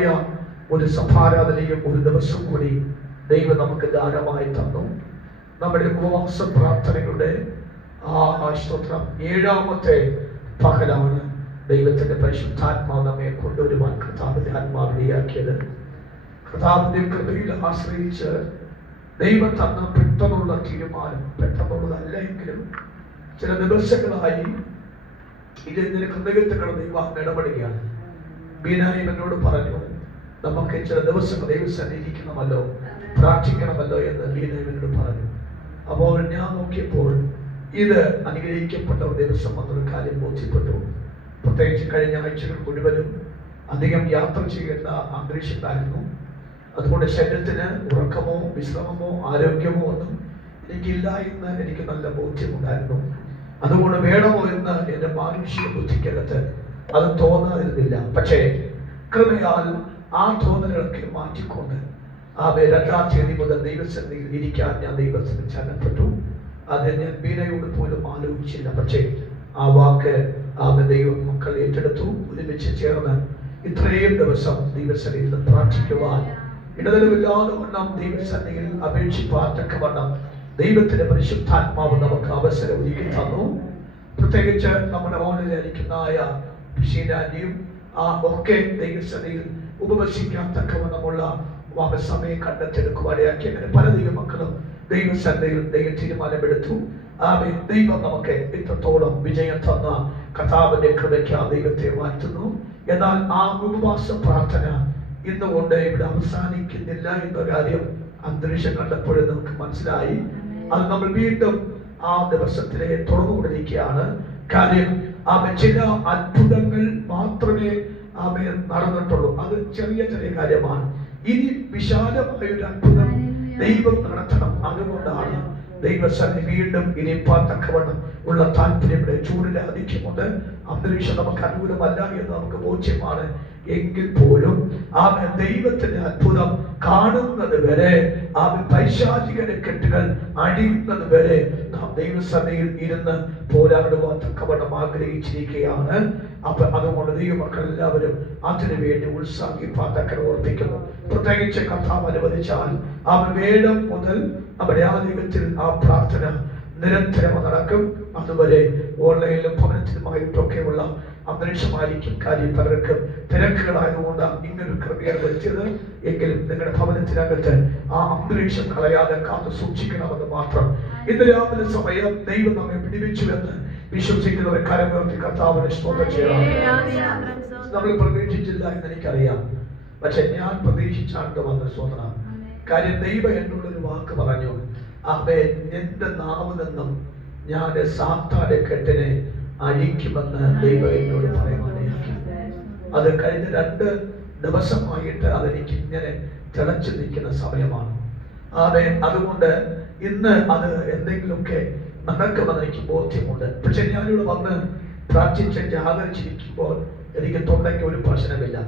അനുഗ്രഹീതമായ ഒരു സഭാരാധനയും ഒരു ദിവസം കൂടി ദൈവം നമുക്ക് ദാനമായി തന്നു. നമ്മുടെ ഉപവാസ പ്രാർത്ഥനകളുടെ സ്തോത്രം 7ാമത്തെ പകലാണ് ദൈവത്തിന്റെ പരിശുദ്ധാത്മാവ് നമ്മെ കൊണ്ടുവരുവാൻ കർത്താവിന്റെ ആത്മാവിനെയാക്കിയത്. കർത്താവിന്റെ കൃപയിൽ ആശ്രയിച്ച് ദൈവം തന്ന പെട്ടെന്നുള്ള തീരുമാനം, പെട്ടെന്നുള്ളതല്ല എങ്കിലും ചില ദിവസങ്ങളായി ഇതിന്റെ ഹൃദയത്തിൽ ദൈവം ഇടപെടുകയാണ്. ബീനായി എന്നോട് പറഞ്ഞു, നമുക്ക് ചില ദിവസങ്ങൾ ദൈവസന്നിധിക്കണമല്ലോ, പ്രാർത്ഥിക്കണമല്ലോ എന്ന് ബീനായിനോട് പറഞ്ഞു. അപ്പോൾ ഞാൻ നോക്കിയപ്പോൾ ഇത് അനുഗ്രഹിക്കപ്പെട്ട ഒരു ദിവസം എന്നൊരു കാര്യം ബോധ്യപ്പെട്ടു. പ്രത്യേകിച്ച് കഴിഞ്ഞ ആഴ്ചകൾ മുഴുവനും അധികം യാത്ര ചെയ്യേണ്ട അന്തരീക്ഷത്തിലായിരുന്നു. അതുകൊണ്ട് ശരീരത്തിന് ഉറക്കമോ വിശ്രമമോ ആരോഗ്യമോ ഒന്നും എനിക്കില്ല എന്ന് എനിക്ക് നല്ല ബോധ്യമുണ്ടായിരുന്നു. അതുകൊണ്ട് വേണമോ എന്ന് എൻ്റെ മാനുഷിക ബുദ്ധിക്കകത്ത് അത് തോന്നാതിരുന്നില്ല. പക്ഷേ കൃപയാൽ ആ തോന്നലുകളൊക്കെ മാറ്റിക്കൊണ്ട് 2-ാം തീയതി മുതൽ ദൈവസന്നിധിയിൽ ഇരിക്കാൻ ഞാൻ ദൈവത്തിന് ചലനപ്പെട്ടു. അത് ഞാൻ ബീനയോട് പോലും ആലോചിച്ചില്ല. പക്ഷേ ആ വാക്ക് ദൈവം മക്കൾ ഏറ്റെടുത്തു. ഒരുമിച്ച് ചേർന്ന് ഇത്രയും ദിവസം ദൈവസന്നിധിയിൽ പ്രാർത്ഥിക്കുവാൻ ഇടതരമില്ലാതെ വണ്ണം ദൈവസന്നിധിയിൽ അപേക്ഷിപ്പാറ്റക്ക വണ്ണം ദൈവത്തിന്റെ പരിശുദ്ധാത്മാവ് നമുക്ക് അവസരം ഒരുക്കി തന്നു. പ്രത്യേകിച്ച് നമ്മുടെ ഓണിലായിരിക്കുന്ന ഷീനാന്റിയും ഒക്കെ ദൈവസന്നിധിയിൽ ഉപവസിക്കാൻ തക്കവണ്ണമുള്ള സമയം കണ്ടെത്തിയെടുക്കുവാനാക്കി. അങ്ങനെ പല ദൈവമക്കളും ദൈവസന്നിധിയിൽ ദൈവം തീരുമാനമെടുത്തു. ദൈവം നമുക്ക് ഇത്രത്തോളം വിജയം തന്ന കർത്താവിന്റെ കൃപയ്ക്ക് ദൈവത്തെ വാഴ്ത്തുന്നു. എന്നാൽ ആ ഉപവാസ പ്രാർത്ഥന ഇന്നുകൊണ്ട് ഇവിടെ അവസാനിക്കുന്നില്ല എന്ന കാര്യം അന്തരീക്ഷം കണ്ടപ്പോഴും നമുക്ക് മനസ്സിലായി. അത് നമ്മൾ വീണ്ടും ആ ദിവസത്തിലെ തുറന്നുകൊണ്ടിരിക്കുകയാണ്. കാര്യം ചില അത്ഭുതങ്ങൾ മാത്രമേ നടന്നിട്ടുള്ളൂ. അത് ചെറിയ ചെറിയ കാര്യമാണ്. ഇനി വിശാലമായ ഒരു അത്ഭുതം ദൈവം നടത്തണം. അതുകൊണ്ടാണ് ദൈവസന്നിധി വീണ്ടും ഇനിപ്പാൻ തക്കവണ്ണം ഉള്ള താല്പര്യയുടെ ചൂടിന്റെ ആധിക്യമുണ്ട്. അന്തരീക്ഷം നമുക്ക് അനുകൂലമല്ല എന്ന് നമുക്ക് ബോധ്യമാണ്. എങ്കിൽ പോലും ദൈവത്തിന്റെ അത്ഭുതം കാണുന്നത് വരെ പൈശാചികന്റെ കെട്ടുകൾ അടിയുന്നത് വരെ നാം ദൈവസന്നിധിയിൽ ഇരുന്ന് പോരാടുവാൻ തക്കവണ്ണം ആഗ്രഹിച്ചിരിക്കുകയാണ്. അപ്പൊ അതുകൊണ്ട് ദൈവമക്കൾ എല്ലാവരും അതിനു വേണ്ടി ഉത്സാഹിപ്പാൻ തക്കവണ്ണം ഓർപ്പിക്കുന്നു. പ്രത്യേകിച്ച് കർത്താവ് അനുവദിച്ചാൽ വേഴം മുതൽ നമ്മുടെ ആധിപത്യത്തിൽ ആ പ്രാർത്ഥന നിരന്തരം നടക്കും. അതുവരെ ഓൺലൈനിലും ഭവനത്തിലുമായിട്ടൊക്കെയുള്ള അന്തരീക്ഷമായിരിക്കും. കാര്യം പലർക്കും തിരക്കുകളായതുകൊണ്ട് ഇങ്ങനൊരു ക്രമീകരണം വരുത്തിയത്. എങ്കിലും നിങ്ങളുടെ ഭവനത്തിനകത്ത് ആ അന്തരീക്ഷം കളയാതെ കാത്തു സൂക്ഷിക്കണമെന്ന് മാത്രം. ഇന്ന് രാവിലെ സമയം ദൈവം നമ്മെ പിടിവിച്ചുവെന്ന് വിശ്വസിക്കുന്നവരെ കരമുയർത്തി കർത്താവിനെ സ്തോത്രം ചെയ്യണം. നമ്മൾ പ്രതീക്ഷിച്ചില്ല എന്ന് എനിക്കറിയാം. പക്ഷെ ഞാൻ പ്രതീക്ഷിച്ചാണ്ട് വന്ന സ്തോത്രം. കാര്യം ദൈവം എന്നോടൊരു വാക്ക് പറഞ്ഞു, എന്റെ നാവിൽ നിന്നും ഞാൻ സാത്താന്റെ കെട്ടിനെ അഴിക്കുമെന്ന് ദൈവം എന്നോട് പറയുവാനാക്കി. അത് കഴിഞ്ഞ 2 ദിവസമായിട്ട് അതെനിക്ക് ഇങ്ങനെ തിളച്ചു നിൽക്കുന്ന സമയമാണ്. അതുകൊണ്ട് ഇന്ന് അത് എന്തെങ്കിലുമൊക്കെ നടക്കുമെന്ന് എനിക്ക് ബോധ്യമുണ്ട്. പക്ഷെ ഞാനിവിടെ വന്ന് പ്രാർത്ഥിച്ച് ജാഗരിച്ചിരിക്കുമ്പോൾ എനിക്ക് തൊണ്ടയ്ക്ക് ഒരു പ്രശ്നമില്ല.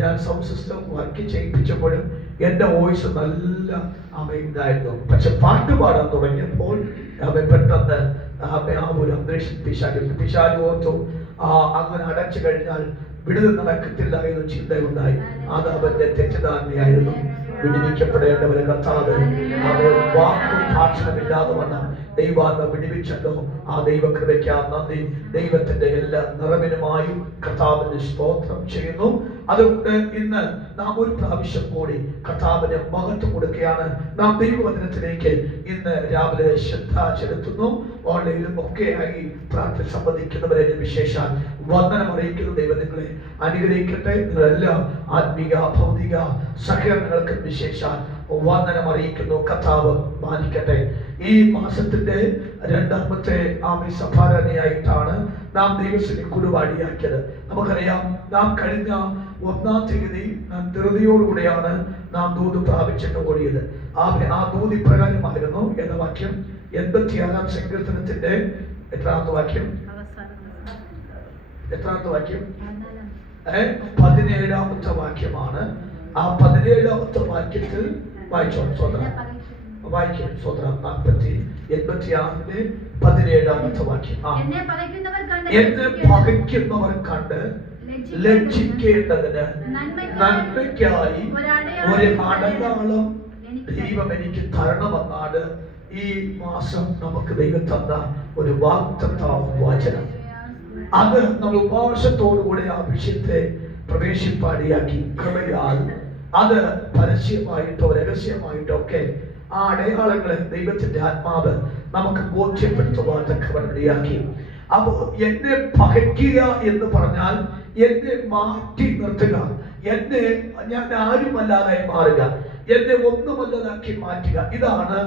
ഞാൻ സൗണ്ട് സിസ്റ്റം വർക്ക് ചെയ്യിപ്പിച്ചപ്പോഴും എന്റെ വോയിസ് നല്ല ഇതായിരുന്നു. പക്ഷെ പാട്ട് പാടാൻ തുടങ്ങിയപ്പോൾ പെട്ടെന്ന് ആ ഒരു അന്തരീക്ഷം പിശാച് ഓർത്തു അങ്ങനെ അടച്ചു കഴിഞ്ഞാൽ വിടുതൽ നടക്കത്തില്ല എന്ന ചിന്തയുണ്ടായി. അത് അവന്റെ തെറ്റിദ്ധാരണയായിരുന്നു. വിടുവിക്കപ്പെടേണ്ടവരെ കർത്താവ് വാക്കും ഭാഷണമില്ലാതെ വണ്ണം ദൈവാത്മ വിടുവിച്ചല്ലോ. ആ ദൈവകൃപയ്ക്ക് നന്ദി. ദൈവത്തിന്റെ എല്ലാ നിറവിനുമായി കർത്താവിന്റെ സ്തോത്രം ചെയ്യുന്നു. അതുകൊണ്ട് ഇന്ന് നാം ഒരു പ്രാവശ്യം കൂടി കർത്താവിന് മഹത്വം കൊടുക്കുകയാണ്. നാം ദൈവവചനത്തിലേക്ക് ഇന്ന് രാവിലെ ശ്രദ്ധ ചെലുത്തുന്നു. ഓൺലൈനിലും ഒക്കെയായി പ്രാർത്ഥന സംബന്ധിക്കുന്നവരെ വിശേഷാൽ വന്ദനം അറിയിക്കുന്നു. ദൈവം നിങ്ങളെ അനുഗ്രഹിക്കട്ടെ. നിങ്ങളെല്ലാം ആത്മീക ഭൗതിക സഹകരണങ്ങൾക്ക് വിശേഷാൽ വന്ദനം അറിയിക്കുന്നു. കർത്താവ് മാനിക്കട്ടെ. ഈ മാസത്തിന്റെ 2ാമത്തെ സഭാരാധനയായിട്ടാണ് നാം ദൈവസന്നിധി കുടുവാടിയാക്കിയത്. നമുക്കറിയാം, നാം കഴിഞ്ഞ 1-ാം തീയതി ധൃതിയോടുകൂടിയാണ് നാം ദൂത് പ്രാപിച്ചിട്ട് ഓടിയത്. ആ ദൂത് ഇപ്രകാരമായിരുന്നു. എന്ന വാക്യം 86-ാം സങ്കീർത്തനത്തിന്റെ എത്രാമത്തെ വാക്യം? 17-ാമത്തെ വാക്യമാണ്. ആ 17-ാമത്തെ വാക്യത്തിൽ വായിച്ചോ സ്വതന്ത്രം വായിക്കും. സ്വതന്ത്രം 86-ന്റെ 17-ാമത്തെ വാക്യം. എന്നെ പകയ്ക്കുന്നവർ കണ്ട് ലജ്ജിക്കേണ്ടതിന് നന്മയ്ക്കായി ഒരു അടയാളം ദൈവം എനിക്ക് തരണമെന്നാണ് ഈ മാസം നമുക്ക് ദൈവം തന്ന ഒരു വാഗ്ദത്ത വചനം. അത് നമ്മൾ ഉപവാസത്തോടുകൂടി ആ വിഷയത്തെ പ്രവേശിപ്പാടിയാക്കി കൃപയാൽ അത് പരസ്യമായിട്ടോ രഹസ്യമായിട്ടോ ഒക്കെ ആ അടയാളങ്ങളെ ദൈവത്തിന്റെ ആത്മാവ് നമുക്ക് ബോധ്യപ്പെടുത്തുവാൻ തക്കവണ്ണയാക്കി. അപ്പോ എന്നെ പകയ്ക്കുക എന്ന് പറഞ്ഞാൽ എന്നെ മാറ്റി നിർത്തുക, എന്നെ ഞാൻ ആരുമല്ലാതായി മാറുക, എന്നെ ഒന്നുമല്ലാതാക്കി മാറ്റുക. ഇതാണ്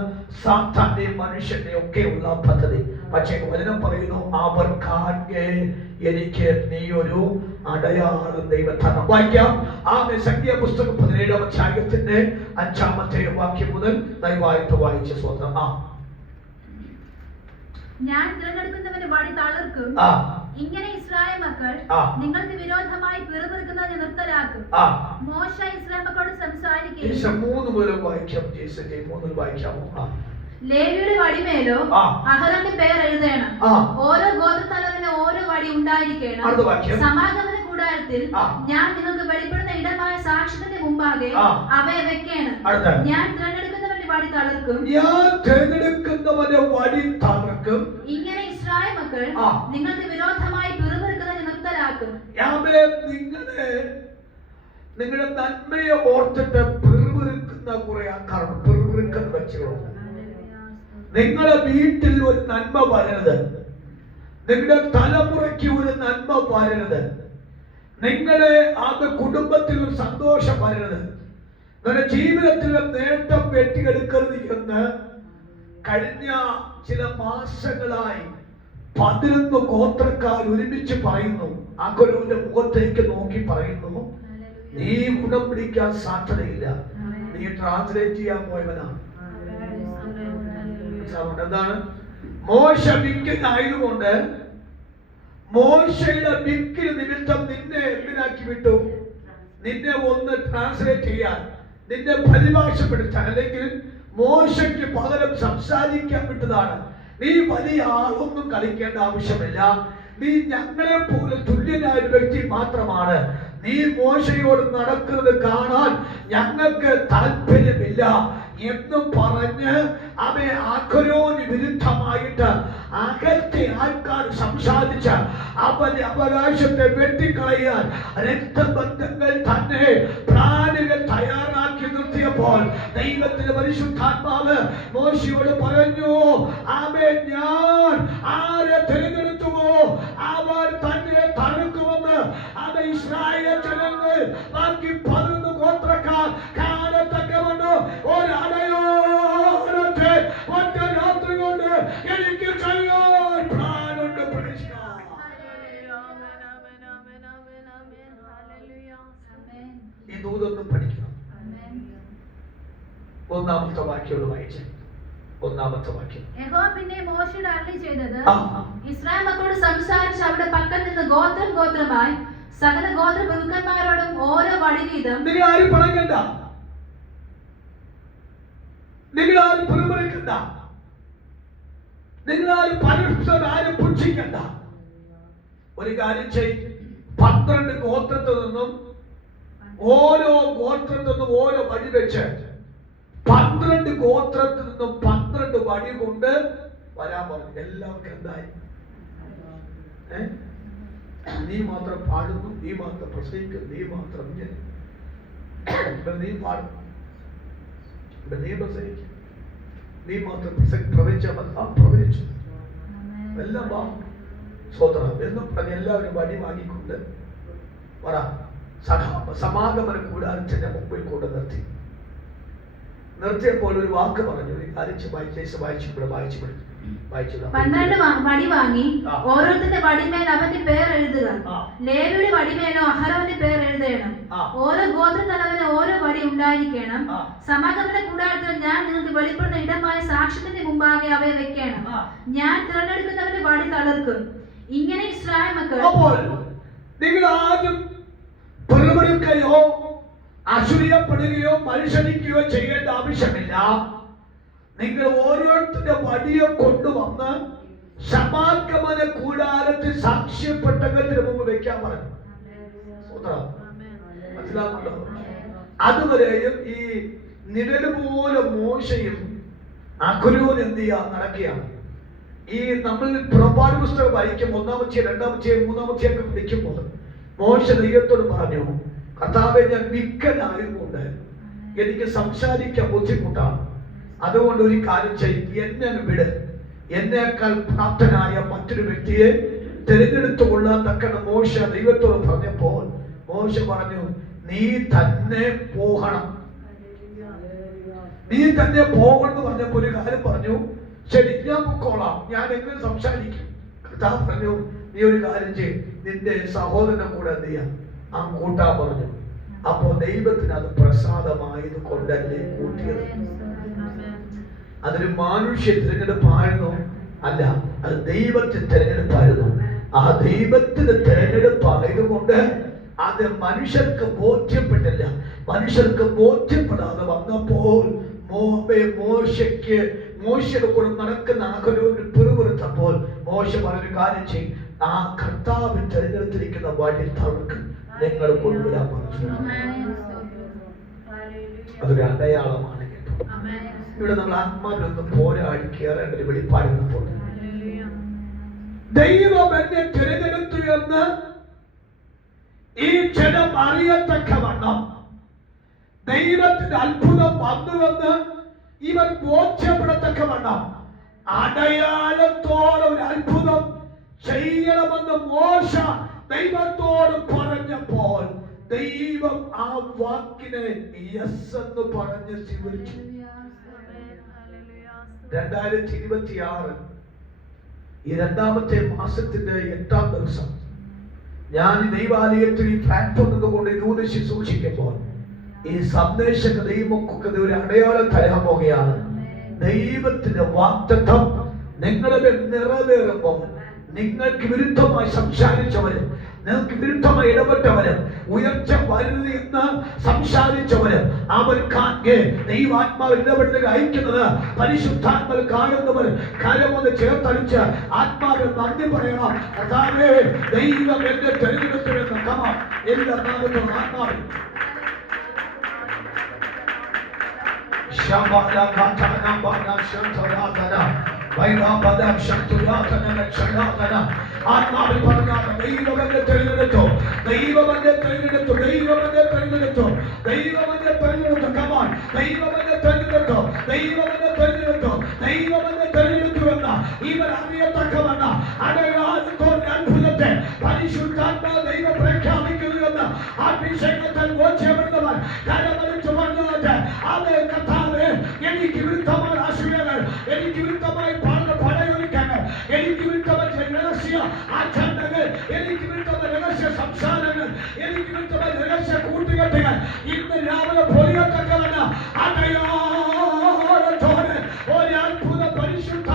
സാത്താന്റെ മനുഷ്യന്റെ ഒക്കെയുള്ള പദ്ധതി. പക്ഷേ വചനം പറയുന്നു, അവർ കാണെ എനിക്ക് നീ ഒരു അടയാളം ദൈവത്താൽ. വായിക്കാം. സംഖ്യാപുസ്തകം 17-ാം അധ്യായത്തിന്റെ 5-ാമത്തെ വാക്യം മുതൽ ദയവായിട്ട് വായിച്ച സ്വന്തം. ഞാൻ തിരഞ്ഞെടുക്കുന്നവന്റെ വടി തളർക്കും. ഇങ്ങനെ ഇസ്രായേൽ മക്കൾ നിങ്ങൾക്ക് വിരോധമായി പിറുപിറുക്കുന്നത് നിർത്തലാക്കും. മോശ ഇസ്രായേൽ മക്കളോട് സംസാരിക്കുകയും ലേവിയുടെ വടിമേലോ അഹരോന്റെ പേർ എഴുതണം. ഓരോ ഗോത്രത്തലവന് ഓരോ വടി ഉണ്ടായിരിക്കണം. സമാഗമന കൂടാരത്തിൽ ഞാൻ നിങ്ങൾക്ക് വെളിപ്പെടുന്ന ഇടമായ സാക്ഷ്യത്തിന്റെ മുമ്പാകെ അവയെ വെക്കണം. ഞാൻ തിരഞ്ഞെടുക്കുന്നവന്റെ വടി തളർക്കും. ഇങ്ങനെ ഇസ്രായേൽ മക്കൾ നിങ്ങൾക്ക് വിരോധമായി പിറുപിറുക്കുന്നത് നിർത്തലാക്കും. നിങ്ങളുടെ നന്മയെ ഓർത്തിട്ട് പിറുപിറുക്കുന്ന കുറെ ആൾക്കാർ പിറുപിറുക്കുന്ന വ്യക്തികളുണ്ട്. നിങ്ങളുടെ വീട്ടിൽ ഒരു നന്മ വരരുത്, നിങ്ങളുടെ തലമുറയ്ക്ക് ഒരു നന്മ വരരുത്, നിങ്ങളുടെ കുടുംബത്തിൽ ഒരു സന്തോഷം വരരുത്, നിങ്ങളുടെ ജീവിതത്തിലെ നേട്ടം വെട്ടിയെടുക്കരുത് എന്ന് കഴിഞ്ഞ ചില മാസങ്ങളായി 11 ഗോത്രക്കാർ ഒരുമിച്ച് പറയുന്നു. അഹരോന്റെ മുഖത്തേക്ക് നോക്കി പറയുന്നു, നീ ഗുണം പിടിക്കാൻ സാധ്യതയില്ല, നീ ട്രാൻസ്ലേറ്റ് ചെയ്യാൻ പോയവനാണ്. എന്താണ്? മോശ വിക്കനായതുകൊണ്ട് മോശയുടെ വിക്കിന് നിമിത്തം നിന്നെ എന്തിനാക്കി വിട്ടു? നിന്നെ ഒന്ന് ട്രാൻസ്ലേറ്റ് ചെയ്യാൻ, നിന്നെ പരിഭാഷപ്പെടുത്താൻ, അല്ലെങ്കിൽ മോശയ്ക്ക് പകരം സംസാരിക്കാൻ വിട്ടതാണ്. നീ വലിയ ആളൊന്നും കളിക്കേണ്ട ആവശ്യമില്ല, നീ ഞങ്ങളെ പോലെ തുല്യനായ ഒരു വ്യക്തി മാത്രമാണ്. നീ മോശയോട് നടക്കുന്നത് കാണാൻ ഞങ്ങൾക്ക് താല്പര്യമില്ല എന്ന് പറഞ്ഞ് അവയെ അഹരോന് വിരുദ്ധമായിട്ട് അകത്തെ ആൾക്കാർ സംസാരിച്ച അവന്റെ അവകാശത്തെ വെട്ടിക്കളയാൻ രക്തബന്ധങ്ങൾ തന്നെ പ്രാണികൾ തയ്യാറാക്കി നിർത്തിയപ്പോൾ ദൈവത്തിന്റെ പരിശുദ്ധാത്മാവ് മോശയോട് പറഞ്ഞു, ആമേൻ, ഞാൻ ആരെ തിരഞ്ഞെടുത്തുവോ അവർ തന്നെ തടുക്കുമെന്ന്. അത് ഇസ്രായേൽ ജനങ്ങൾ ബാക്കി 11 ഗോത്രക്കാർ കാണത്തക്കവണ്ണം ഒരു അടയാളത്തെ ഒറ്റ രാത്രി കൊണ്ട് എനിക്ക് ചെയ്യാൻ പ്ലാനുണ്ട്. ഈ ദൂതൊന്നും പഠിക്കണം. 1-ാമത്തെ വാക്യം വായിച്ച 1-ാമത്തെ വാക്യം. യഹോവ പിന്നെ മോശയോട് അരുളി ചെയ്തത്, ഇസ്രായേൽ മക്കളോട് സംസാരിച്ച് അവിടെ പക്കൽ നിന്ന് ഗോത്രം ഗോത്രമായി സകല ഗോത്ര പ്രഭുക്കന്മാരോടും ഓരോ വടി വീതം. നിങ്ങൾ ആരും പണക്കണ്ട, നിങ്ങൾ ആരും പുറമറിക്കണ്ട, നിങ്ങൾ ആരും പരസ്പരം ആരും പുച്ഛിക്കണ്ട. ഒരു കാര്യം ചെയ്യും, 12 ഗോത്രത്തിൽ നിന്നും ഓരോ വടി വെച്ച് 12 ഗോത്രത്തിൽ നിന്നും 12 വടി കൊണ്ട് വരാൻ പറഞ്ഞു. എല്ലാവർക്കും എന്തായി? നീ മാത്രം പാടുന്നു, നീ മാത്രം പ്രസംഗിക്കുന്നു, നീ മാത്രം നീ പാടുന്നു, നീ പ്രസംഗിക്കും, നീ മാത്രം പ്രവചിച്ചാൽ പ്രവചിച്ചു എല്ലാം സ്വതന്ത്രം എന്ന് പറഞ്ഞ് എല്ലാവരും വടി വാങ്ങിക്കൊണ്ട് സമാഗമന കൂടാരത്തിന്റെ മുമ്പിൽ കൊണ്ട് നിർത്തിയപ്പോൾ ഒരു വാക്ക് പറഞ്ഞു. 12 വടി വാങ്ങി ഓരോരുത്തരുടെ വടിമേൽ അവന്റെ പേർ എഴുതുക. ലേവിയുടെ വടിമേലോ അഹരോന്റെ പേർ എഴുതണം. ഓരോ ഗോത്രത്തലവന് ഓരോ വടി ഉണ്ടായിരിക്കണം. സമാഗമന കൂടാരത്തിൽ ഞാൻ നിങ്ങൾക്ക് വെളിപ്പെടുന്ന ഇടമായ സാക്ഷ്യത്തിന്റെ മുമ്പാകെ അവയെ വെക്കണം. ഞാൻ തിരഞ്ഞെടുക്കുന്നവന്റെ വടി തളർക്കും. ഇങ്ങനെ ഇസ്രായേൽ മക്കൾ. അപ്പോൾ നിങ്ങൾ ആദ്യം പുറമെടുക്കുകയോ അസൂയപ്പെടുകയോ മത്സരിക്കുകയോ ചെയ്യേണ്ട ആവശ്യമില്ല. നിങ്ങൾ ഓരോരുത്തരുടെ വടിയെ കൊണ്ടുവന്ന് സമാഗമന കൂടാരത്തിൽ സാക്ഷ്യപ്പെട്ടകത്തിന് മുമ്പ് വെക്കാൻ പറഞ്ഞു. സ്തോത്രം. മനസ്സിലാകുമല്ലോ? അതുവരെയും ഈ നിഴല് പോലെ മോശയും അഹരോനും എന്ത് ചെയ്യാ നടക്കുകയാണ്. ഈ നമ്മൾ പുറപ്പാട് പുസ്തകം വായിക്കും, 1-ാമത്തെ 2-ാമത്തെ 3-ാമത്തെ ഒക്കെ പഠിക്കുമ്പോൾ മോശ ദൈവത്തോട് പറഞ്ഞു, കർത്താവേ, ഞാൻ വിക്കനായതുകൊണ്ട് എനിക്ക് സംസാരിക്കാൻ ബുദ്ധിമുട്ടാണ്. അതുകൊണ്ട് ഒരു കാര്യം ചെയ്യും, എന്നെ വിട്. എന്നേക്കാൾ പ്രാപ്തനായ മറ്റൊരു വ്യക്തിയെ തിരഞ്ഞെടുത്തു കൊള്ളാൻ തക്കണം മോശ ദൈവത്തോട് പറഞ്ഞപ്പോൾ മോശ പറഞ്ഞു, നീ തന്നെ പോകണം. നീ തന്നെ പോകണം എന്ന് പറഞ്ഞപ്പോൾ ഒരു കാര്യം പറഞ്ഞു, ശരി, ഞാൻ പൊക്കോളാം, ഞാൻ എങ്ങനെ സംസാരിക്കും. കർത്താവ് പറഞ്ഞു, നീ ഒരു കാര്യം ചെയ്യും, നിന്റെ സഹോദരനെ കൂടെ എന്ത് ചെയ്യാം, ആ കൂട്ടാൻ പറഞ്ഞു. അപ്പോ ദൈവത്തിന് അത് പ്രസാദമായത് കൊണ്ടല്ലേ കൂട്ടിയത്. അതൊരു മാനുഷ്യ തിരഞ്ഞെടുപ്പായിരുന്നു അല്ല, അത് ദൈവത്തിന്റെ തിരഞ്ഞെടുപ്പായിരുന്നു. ആ ദൈവത്തിന്റെ തിരഞ്ഞെടുപ്പായതുകൊണ്ട് അത് മനുഷ്യർക്ക് ബോധ്യപ്പെട്ടില്ല. മനുഷ്യർക്ക് ബോധ്യപ്പെടാതെ വന്നപ്പോൾ മോശയുടെ കൂടെ നടക്കുന്ന അഹരോന് പിറുപിറുത്തപ്പോൾ മോശ പറഞ്ഞൊരു കാര്യം ചെയ്യും, ആ കർത്താവ് തിരഞ്ഞെടുത്തിരിക്കുന്ന വഴി തവർക്ക് നിങ്ങൾ കൊണ്ടുവരാൻ പറഞ്ഞു. അതൊരു അടയാളമാണ് കേട്ടോ. ഇവിടെ നമ്മൾ ആത്മാവിലൊന്ന് പോരാടി കയറേണ്ട ഒരു വെളിപ്പാടുന്നപ്പോൾ ദൈവം എന്നെ തിരഞ്ഞെടുത്തു എന്ന് ഈ ജനം അറിയത്തക്കവണ്ണം ദൈവത്തിന്റെ അത്ഭുതം വന്നുവെന്ന് ഇവർ ബോധ്യപ്പെടത്തക്കവണ്ണം അടയാളത്തോടെ ഒരു അത്ഭുതം ചെയ്യണമെന്ന് മോശ ദൈവത്തോട് പറഞ്ഞപ്പോൾ ദൈവം ആ വാക്കിനെ യെസ് എന്ന് പറഞ്ഞ് സ്വീകരിച്ചു. 2026 ഈ 2-ാമത്തെ മാസത്തിന്റെ 8-ാം ദിവസം ഞാൻ ഈ ദൈവാലയത്തിൽ ഈ പ്ലാറ്റ്ഫോം നിന്നുകൊണ്ട് ദൂത് ശുശ്രൂഷിക്കുമ്പോൾ ഈ സന്ദേശം ദൈവമൊക്കെ ഒരു അടയാളം തരാൻ പോകുകയാണ്. ദൈവത്തിന്റെ വാഗ്ദത്തം നിങ്ങളുടെ നിറവേറുമ്പോൾ നിങ്ങൾക്ക് വിരുദ്ധമായി സംസാരിച്ചവരും നിങ്ങൾക്ക് വിരുദ്ധമായി ഇടപെട്ടവരും ഉയർച്ച വരുന്നു എന്ന് സംസാരിച്ചവരും അവർക്കാകെ ദൈവാത്മാവ് ഇടപെടലുകൾ അയക്കുന്നത് പരിശുദ്ധാത്മാവ് കാണുന്നവർ കരമൊന്ന് ചേർത്തടിച്ച് ആത്മാവിൽ നന്ദി പറയണം. അതായത് ദൈവം എന്നെ തെരഞ്ഞെടുത്തുവെന്ന് കമാം എല്ലാ നാമത്തും ആത്മാവിൽ ആത്മാവിൽ പറഞ്ഞാൽ ദൈവമെന്നെ തിരഞ്ഞെടുത്തു, ദൈവമെന്നെ തിരഞ്ഞെടുത്തു, ദൈവമെന്നെ തിരഞ്ഞെടുത്തു, ദൈവമെന്നെ തിരഞ്ഞെടുത്തു. കമാൻ, ദൈവമെന്നെ തിരഞ്ഞെടുത്തു, ദൈവമെന്നെ തിരഞ്ഞെടുത്തു, ദൈവമെന്നെ തിരഞ്ഞെടുത്തു എന്ന ഇവർ അറിയത്തക്കവണ്ണ അടയാളത്തോടെ അത്ഭുതത്തെ പരിശുദ്ധാത്മാവ് ദൈവം പ്രഖ്യാപിക്കുന്നുവെന്ന് അഭിഷേകത്തിൽ ബോധ്യപ്പെടുന്നവർ കരമലിച്ചു പറഞ്ഞത് അതേ കർത്താവേ, എനിക്ക് വിരുദ്ധമായ ആശയങ്ങൾ, എനിക്ക് വിരുദ്ധമായി പടയൊരുക്കങ്ങൾ, എനിക്ക് വിരുദ്ധമായ രഹസ്യ ആചരണങ്ങൾ, എനിക്ക് വിരുദ്ധമായ രഹസ്യ സംസാരങ്ങൾ, എനിക്ക് വിരുദ്ധമായ രഹസ്യ കൂട്ടുകെട്ടുകൾ ഇന്ന് രാവിലെ പൊലിയത്തക്കവണ്ണ അടയാളത്തോടെ ഒരു അത്ഭുത പരിശുദ്ധ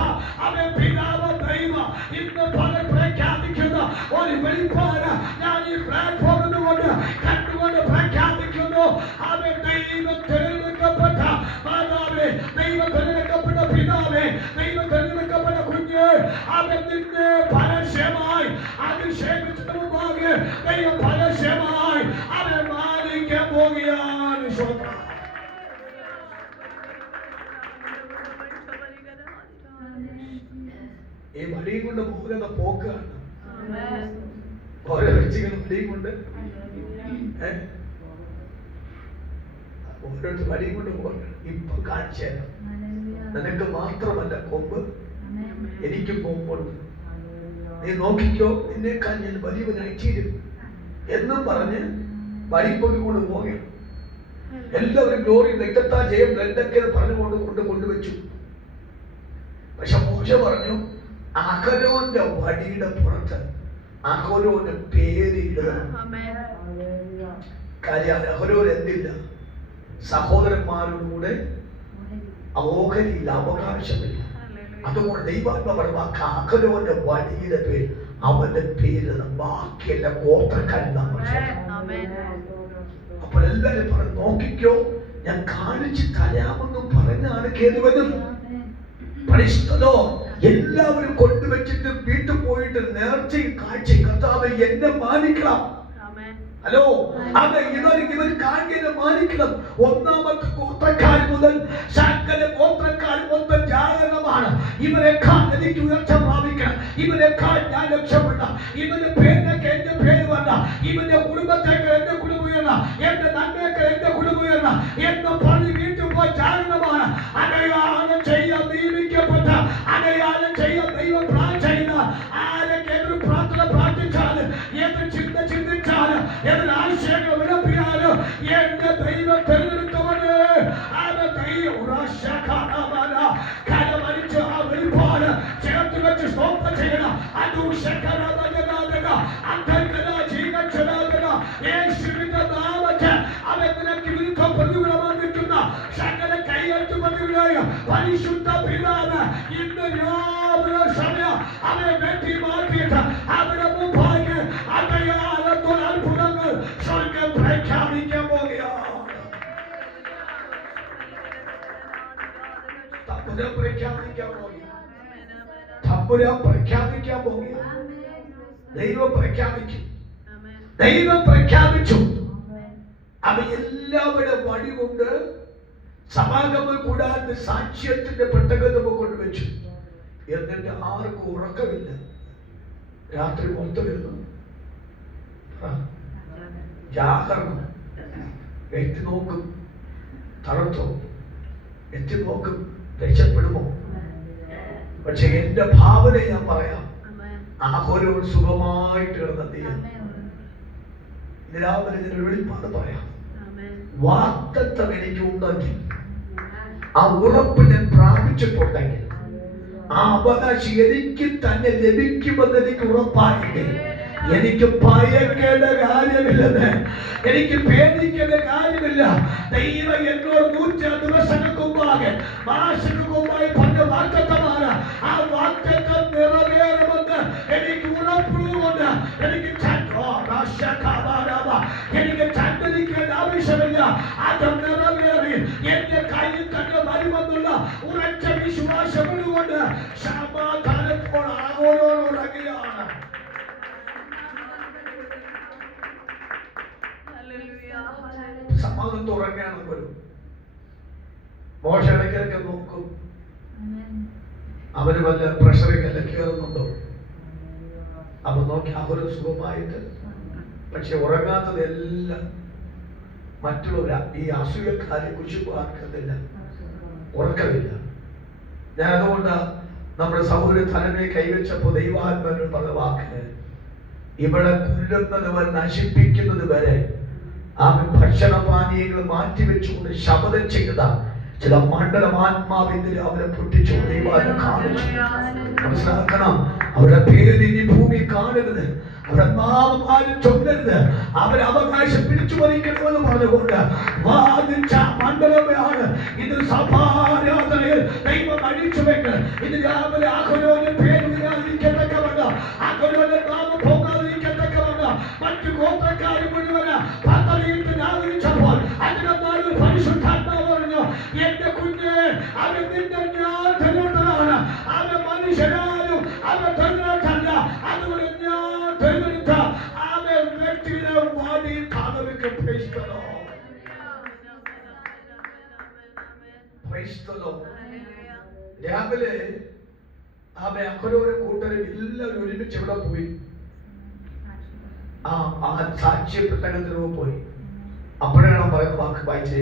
അവൻ പിതാവ് ദൈവ ഇന്ന് പല പ്രഖ്യാപിക്കുന്ന ഒരു വെളിപ്പാട് ഞാൻ ഈ പ്ലാറ്റ്ഫോമിൽ കൊണ്ട് കണ്ടുകൊണ്ട് പ്രഖ്യാപിക്കുന്നു. അവൻ ദൈവം തിരഞ്ഞെടുക്കപ്പെട്ട മാതാവേ, ദൈവം തിരഞ്ഞെടുക്കപ്പെട്ട പിതാവേ, ദൈവം തിരഞ്ഞെടുക്കപ്പെട്ട കുഞ്ഞ്, അവൻ നിന്നെ പരസ്യമായി അഭിഷേകിച്ചതിന് മുമ്പാകെ ദൈവം പരസ്യമായി അവൻ മാനിക്കാൻ പോകുകയാണ്. സ്വന്തം ഈ വടിയും കൊണ്ട് പോകുന്ന പോക്കാണ്. ഓരോ വ്യക്തികൾ വടിയും കൊണ്ട് ഓരോരുത്തർ വടിയും കൊണ്ട് പോകണം. ഇപ്പൊ കാണിച്ചു തരാം, നിനക്ക് മാത്രമല്ല കൊമ്പ്, എനിക്കും കൊമ്പുണ്ട്, നീ നോക്കിക്കോ, നിന്നേക്കാൾ ഞാൻ വലിയവനായി തീരും എന്നും പറഞ്ഞ് വടിപ്പൊക്കെ കൊണ്ട് പോകണം. എല്ലാവരും ഗ്ലോറി രക്തത്താ ജയം എന്തൊക്കെ പറഞ്ഞുകൊണ്ട് കൊണ്ടുവച്ചു. പക്ഷെ മോശ പറഞ്ഞു, അഹരോന്റെ വടിയുടെ പുറത്ത് അഹരോന്റെ പേരിടണം. കാര്യം അഹരോൻ എന്തില്ല, സഹോദരന്മാരോടുകൂടെ ഓഹരിയില്ല, അവകാശമില്ല. അതുകൊണ്ട് ദൈവാത്മാ പറയുന്ന അഹരോന്റെ വടിയുടെ പേര് അവന്റെ പേരിടണം, ബാക്കിയെല്ലാം ഗോത്രക്കാരെല്ലാം. അപ്പോൾ എല്ലാവരും പറഞ്ഞു, നോക്കിക്കോ, ഞാൻ കാണിച്ചു തരാമെന്നും പറഞ്ഞാണ് കേതുവനും. പരിശുദ്ധോ എല്ലാവരും കൊണ്ടുവച്ചിട്ട് വീട്ടിൽ പോയിട്ട് നേർച്ചയും കാഴ്ചയും കർത്താവേ എന്നെ മാനിക്കണം. ഹലോ, അത് ഇവർ കാര്യം മാനിക്കണം. ഒന്നാമത്തെ ഗോത്രക്കാർ മുതൽ സകല ഗോത്രക്കാർ മൊത്തം ജാഗരണമാണ്. ഇവരെക്കാൾ എനിക്ക് ഉയർച്ച പ്രാപിക്കണം, ഇവരെക്കാൾ ഞാൻ രക്ഷപ്പെടണം, ഇവന്റെ പേരിനൊക്കെ എന്റെ പേര് വരണം, ഇവന്റെ കുടുംബത്തേക്ക് എന്റെ കുടുംബം ഉയരണം, എന്റെ നന്മയൊക്കെ എന്റെ കുടുംബം ഉയരണം എന്ന് പറഞ്ഞ് വീട്ടിൽ പോയി ജാഗരണമാണ്. അടയാളം ചെയ്യാൻ നിയമിക്കപ്പെട്ട, അടയാളം ചെയ്യാൻ ദൈവം പ്ലാൻ ചെയ്ത ആരൊക്കെ ഏതൊരു പ്രാർത്ഥന പ്രാർത്ഥിച്ചാല്, ഏത് ചിന്ത ചിന്തിച്ചാല്, ഏതൊരു ആശയങ്ങൾ വിളപ്പിയാല് എന്റെ ദൈവം തെരഞ്ഞെടുത്തവന് അത് ദൈവം കരമരിച്ച് ആ വെളിപ്പാട് ചേർത്ത് വെച്ച് സ്തോത്രം ചെയ്യണം. യേശുവിന്റെ നാമത്തിൽ അവൻ നിനക്ക് വിരുദ്ധം പ്രതികൂലമായി നിൽക്കുന്ന സകല കൈയെടുത്ത് പ്രതികൂലമായ പരിശുദ്ധ പിതാവ് ഇന്ന് രാവിലെ സമയം അവനെ വെട്ടി മാറ്റിയിട്ട് അവരുടെ മുമ്പാകെ അടയാളത്തോട് അത്ഭുതങ്ങൾ സ്വർഗ്ഗം പ്രഖ്യാപിക്കാൻ പോകുകയാണ്. തമ്പുരാൻ പ്രഖ്യാപിക്കാൻ പോകുകയാണ്. തമ്പുരാൻ പ്രഖ്യാപിക്കാൻ പോകുകയാണ്. ദൈവം പ്രഖ്യാപിക്കും. ദൈവം പ്രഖ്യാപിച്ചു. അവൻ എല്ലാവരുടെ വഴി കൊണ്ട് സമാഗമ കൂടാതെ സാക്ഷ്യത്തിന്റെ പെട്ടകം നമുക്ക് കൊണ്ടുവച്ചു. എന്നിട്ട് ആർക്കും ഉറക്കമില്ല. രാത്രി മൊത്തം വരുന്നു ജാഗരണം. എത്തി നോക്കും, തളർത്തോ, എത്തി നോക്കും, രക്ഷപ്പെടുമോ? പക്ഷെ എന്റെ ഭാവന ഞാൻ പറയാം, ആഹോരവും സുഖമായിട്ട് കിടന്നെത്തിയ രാവിലെ ഇതിന്റെ വെളിപ്പാട് പറയാം. വാഗ്ദത്തം എനിക്ക് ഉണ്ടെങ്കിൽ, ആ ഉറപ്പ് ഞാൻ പ്രാപിച്ചിട്ടുണ്ടെങ്കിൽ, ആ അവകാശം എനിക്ക് തന്നെ ലഭിക്കുമെന്ന് എനിക്ക് ഉറപ്പായെങ്കിൽ എനിക്ക് ഭയക്കേണ്ട കാര്യമില്ലെന്ന്, എനിക്ക് പേടിക്കേണ്ട കാര്യമില്ല. ദൈവം എന്നോട് 100 ദിവസങ്ങൾക്ക് മുമ്പാകെ, മാസങ്ങൾക്ക് മുമ്പായി പറഞ്ഞ വാഗ്ദത്തമാണ്. ആ വാഗ്ദത്തം നിറവേറുമെന്ന് എനിക്ക് ഉറപ്പുകൊണ്ട് എനിക്ക് ചന്ദ്രിക്കേണ്ട ആവശ്യമില്ല. അത് നിറവേറി എന്റെ കയ്യിൽ തന്നെ വരുമെന്നുള്ള ഉറച്ച വിശ്വാസമുള്ളത് സമാധാനത്തോട് ആഗോളോടുറങ്ങുകയാണ്. സമാധാനത്തോടുറങ്ങാണ് പോലും. മോശം നോക്കും, അവന് വല്ല പ്രഷറിക്കല്ല കയറുന്നുണ്ടോ, അവൻ നോക്കി അവര് സുഖമായിട്ട്. പക്ഷെ ഉറങ്ങാത്തതെല്ലാം മറ്റുള്ളവരാ. ഈ അസൂയക്കാരെ കുശുപാർക്കുന്നില്ല, ഉറക്കമില്ല. ഞാൻ അതുകൊണ്ട് നമ്മുടെ സഹോദര തലമേ കൈവച്ചപ്പോ ദൈവാത്മാവിനോട് പറഞ്ഞ വാക്ക്, ഇവിടെ കൊല്ലുന്നത് വരെ നശിപ്പിക്കുന്നത് വരെ അവൻ ഭക്ഷണപാനീയങ്ങൾ മാറ്റിവെച്ചുകൊണ്ട് ശപഥം ചെയ്ത ചില മണ്ഡലം ആത്മാവിന്റെ അവരെ പൊട്ടിച്ചു ദൈവാനെ കാണിച്ചു. മനസ്സിലാക്കണം, അവരുടെ പേര് ഇനി ഭൂമി കാണരുത്, അവരുടെ നാമം ആരും ചൊല്ലരുത്, അവരെ അവകാശം പിടിച്ചു വലിക്കണമെന്ന് പറഞ്ഞുകൊണ്ട് വാദിച്ച മണ്ഡലമാണ് ഇത്. സഭാരാധനയിൽ ദൈവം അഴിച്ചു വെക്ക്. ഇത് രാവിലെ ആഹ്ലോന്റെ പേര് വിരാതിരിക്കത്തക്കവണ്ണം, ആഹ്ലോന്റെ നാമം പോകാതിരിക്കത്തക്കവണ്ണം മറ്റു ഗോത്രക്കാർ മുഴുവന് പദ്ധതിയിട്ട് ആദരിച്ചപ്പോൾ അതിനൊന്നാലും പരിശുദ്ധാത്മാവ് പറഞ്ഞു, എന്റെ കുഞ്ഞ്, അവൻ നിന്റെ ഞാൻ തെരഞ്ഞെടുത്തതാണ്, അവൻ മനുഷ്യരാലും അവൻ തെരഞ്ഞെടുത്തല്ല. അതുകൊണ്ട് ഞാൻ തെരഞ്ഞെടുത്ത അവൻ വ്യക്തിയുടെ വാടി കാതവയ്ക്ക് പ്രേക്ഷിക്കണോ. രാവിലെ അവൻ അഹരോനും കൂട്ടരും എല്ലാവരും ഒരുമിച്ച് ഇവിടെ പോയി. ആ സാക്ഷ്യപ്പെട്ടകത്തിനോ പോയി. അപ്പോഴാണ് പറയുന്ന വാക്ക് വായിച്ചു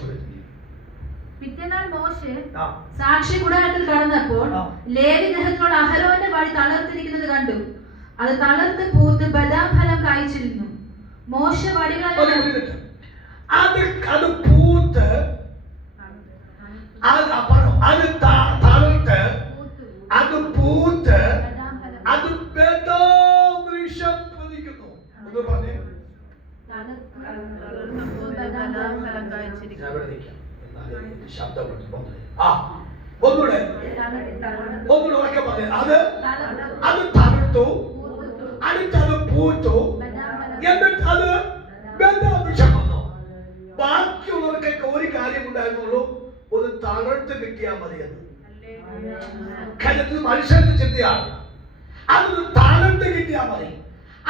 കൊടുക്കുന്നത്. പിറ്റേന്നാൾ മോശെ സാക്ഷി കൂടാരത്തിൽ കടന്നപ്പോൾ ലേവി ഗൃഹത്തിനോട് അഹരോന്റെ വഴി തളർത്തിരിക്കുന്നത് കണ്ടു. അത് തളർത്ത് പൂത്ത് ബദാം ഫലം കായ്ച്ചിരുന്നു. മോശെ വടികളെല്ലാം ഒന്നുകൂടെ അത് തകർത്തു, അടുത്തത് പൂത്തു, എന്നിട്ട് അത് ബന്ധാഭിഷം വന്നു. ബാക്കിയുള്ളവർക്കൊക്കെ ഒരു കാര്യം ഉണ്ടായിരുന്നുള്ളൂ, ഒന്ന് തകർത്ത് കിട്ടിയാൽ മതിയെന്ന്. മനുഷ്യന്റെ ചിന്തയാണ്, അതൊന്ന് തളർത്ത് കിട്ടിയാൽ മതി.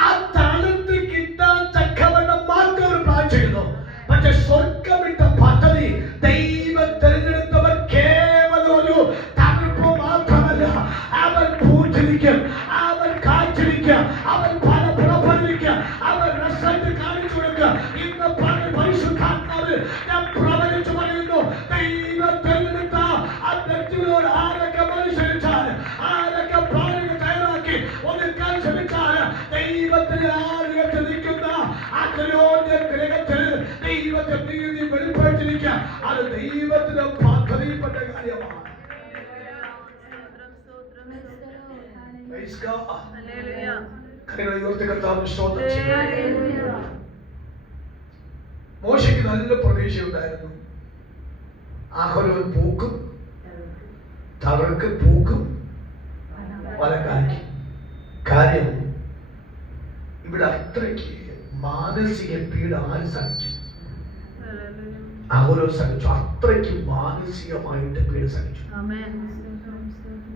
ആ തളർത്ത് കിട്ടാൻ തക്കവണ്ണം മാത്രം അവർ പ്ലാൻ ചെയ്യുന്നു. പക്ഷെ സ്വർഗമിട്ട പദ്ധതി ദൈവം തിരഞ്ഞെടുത്തവർ കേവലം ഒരു തകർപ്പ് മാത്രമല്ല, അവൻ പൂജിക്കും, അവൻ കാഴ്ചരിക്കും, അവൻ ഫലപ്രഫലിക്കും, അവൻ റിസൾട്ട് കാണിച്ചു കൊടുക്കുക. ഇന്ന് പരിശുദ്ധാത്മാവ് ഞാൻ പ്രവചിച്ചു പറയുന്നു, ദൈവം തിരഞ്ഞെടുത്ത ആ വ്യക്തികളോട് ആരൊക്കെ മനുഷ്യരിച്ചാൽ, ആരൊക്കെ പ്ലാനുകൾ തയ്യാറാക്കി ഒതുക്കാൻ ശ്രമിച്ചാൽ, ദൈവത്തിന് ആലയത്തിൽ നിൽക്കുന്ന അഗ്നിയോന്റെ ഗ്രഹത്തിൽ ദൈവത്തെ നീതി വെളിപ്പെടുത്തിയിരിക്കുക. അത് ദൈവത്തിന്റെ പദ്ധതിപ്പെട്ട കാര്യമാണ്. മോശയ്ക്ക് നല്ല പ്രതീക്ഷയുണ്ടായിരുന്നു. അഹരോൻ പൂക്കും, തകർക്ക് പൂക്കും, വലക്കാക്കി. കാര്യം ഇവിടെ അത്രയ്ക്ക് മാനസിക പീഡ ആര് സഹിച്ചു? അഹരോൻ സഹിച്ചു. അത്രയ്ക്ക് മാനസികമായിട്ട് പീഡ സഹിച്ചു.